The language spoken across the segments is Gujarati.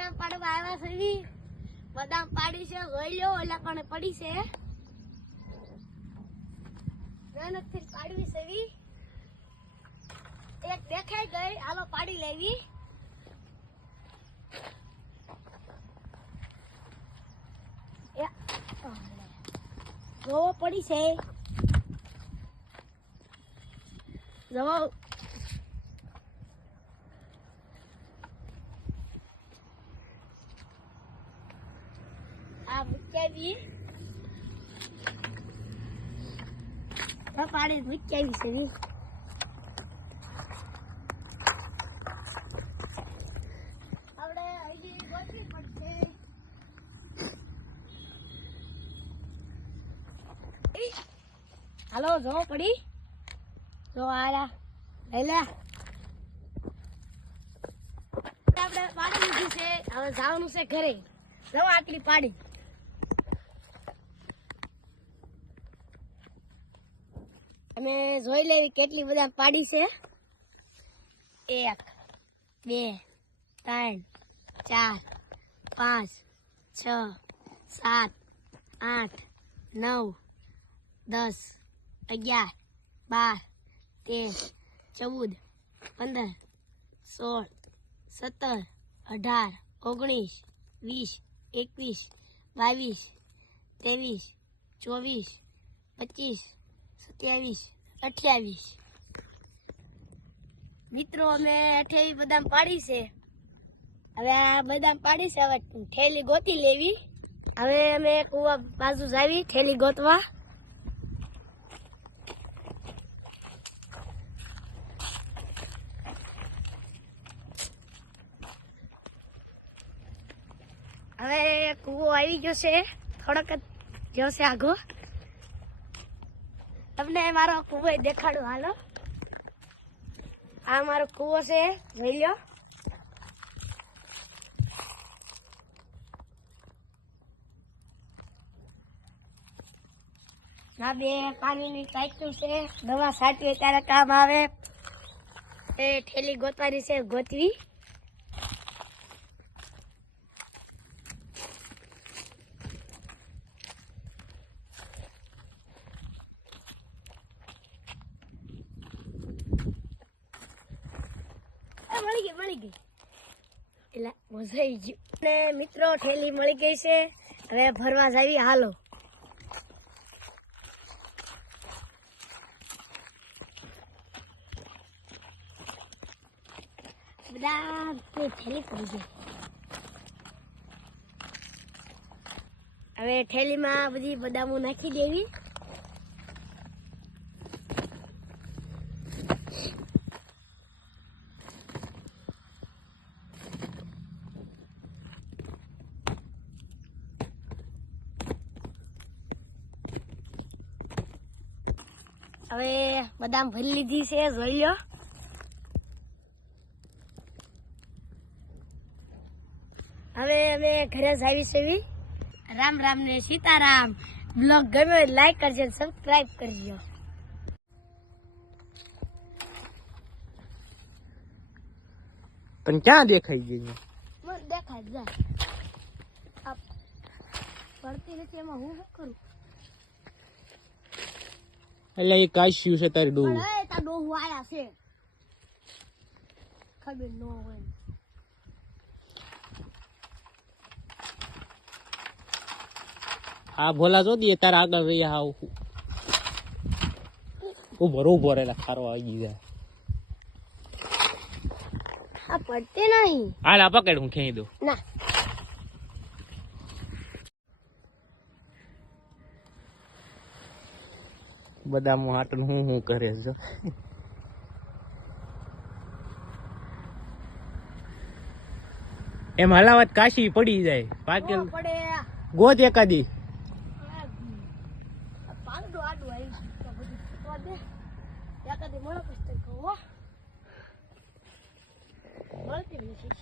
બદામ પાડવા આવ્યા છે વી બદામ પાડી છે જોઈ લો ઓલા પણ પડી છે મહેનતથી પાડવી છે વી એક દેખાઈ ગઈ હાલો પાડી લેવી જો પડી છે જો આ મૂક્યાવી પાડી મૂક્યાવી છે આપણે હજી ગોતવી પડશે હાલો જો પડી જો આલા લઈ લે આપણે પાડી લીધી છે હવે જવાનું છે ઘરે જો આટલી પાડી અમે જોઈ લેવી કેટલી બધા પાડી છે 1 2 3 4 5 6 7 8 9 10 11 12 13 14 15 16 17 18 19 20 21 22 23 24 25 27 28 મિત્રો અમે 28 બદામ પાડી છે હવે આ બદામ પાડી છે હવે થેલી ગોતી લેવી હવે અમે કુવા બાજુ જાવી થેલી ગોતવા હવે કુવો આવી ગયો છે થોડોક જ ગયો છે આગો તમને મારો કુવો દેખાડું હાલો આ મારો કુવો છે જોઈ લો ના બે પાણીની ટાંકી છે દવા છાંટીએ ત્યારે કામ આવે એ થેલી ગોતવાની છે ગોતવી મળી ગઈ એટલે મજા આવી ગયું ને મિત્રો થેલી મળી ગઈ છે હવે ભરવા જાવી હાલો બધા થેલી પડી ગઈ હવે થેલીમાં બધી બદામો નાખી દેવી હવે બદામ ભરી લીધી છે જોઈ લો હવે અમે ઘરે જ આવી છે રામ રામ ને સીતારામ બ્લોગ ગમે લાઈક કરજો સબસ્ક્રાઇબ કરજો તને ક્યાં દેખાઈ ગઈ મને દેખાય જાય આ પડતી નથી એમાં હું શું કરું એટલે એ કાશ્યું છે તારી ડોહું પણ એ તા ડોહું આયા છે ખબર ન હોય આ ભોલા જો દે તારા આગળ રહી આવ ઉભો રે ખારો આવી જાય આ પડતી નહીં હાલ આ પકડ હું ખેંચી દઉં ના બદામ હાટન હું કરે જો એમ હલાવત કાશી પડી જાય પાકેલ પડે ગોત એકાદી પાંડો આડું આવી તો બધું તો દે એકાદી મળો પછી કહો મળતી નથી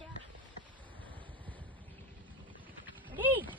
ઠીક